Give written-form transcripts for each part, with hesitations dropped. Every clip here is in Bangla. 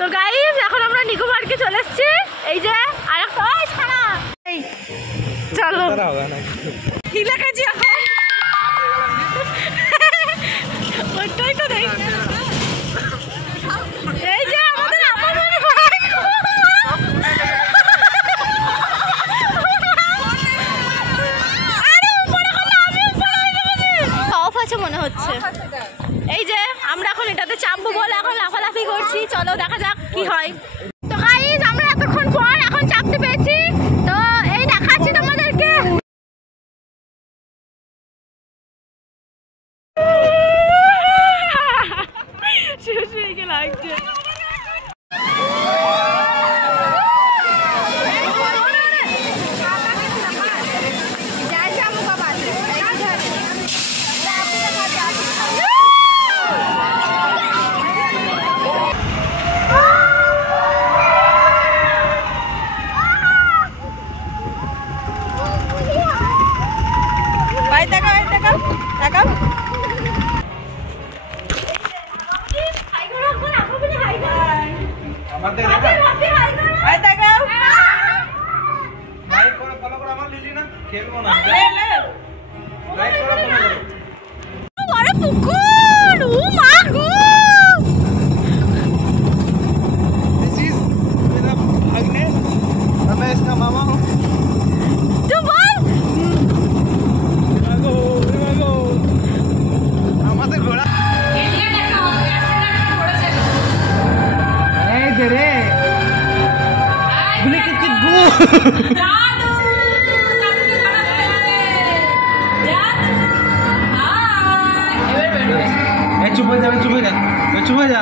তো গাইস এখন আমরা নিকো পার্কে চলে এসেছি। এই যে আরেকটা ছাড়া এই চলো কি লেখেছি এখন ওইটাই তো দেখ। এই যে আমাদের আপন মনে ভাই আরে উপরে হলো আমি উপরে গেছি অফ আছে মনে হচ্ছে। এই যে আমরা এখন এটাতে চাপবো বলে এখন লাফালাফি করছি। চলো দেখা যাক কি হয়। তো গাইস আমরা এতক্ষণ পর এখন চাপতে পেরেছি। তো এই দেখাচ্ছি তোমাদেরকে। শুশুকে লাগছে। चुप हो जा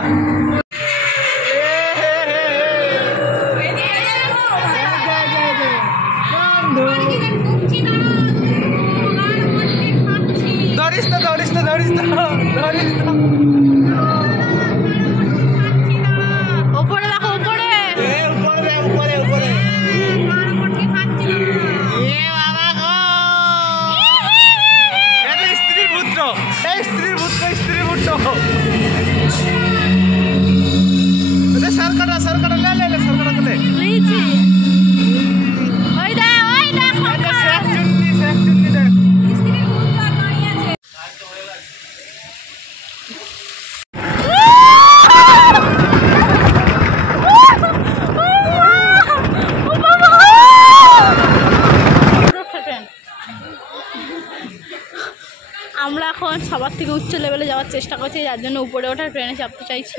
আমরা এখন সবার থেকে উচ্চ লেভেলে যাওয়ার চেষ্টা করছি, যার জন্য উপরে ওঠার ট্রেনে চাপতে চাইছি।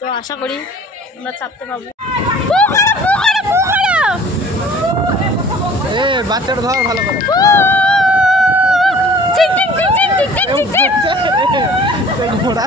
তো আশা করি আমরা চাপতে পারবো। বাচ্চাটা ধর ভালো করে ঘোড়া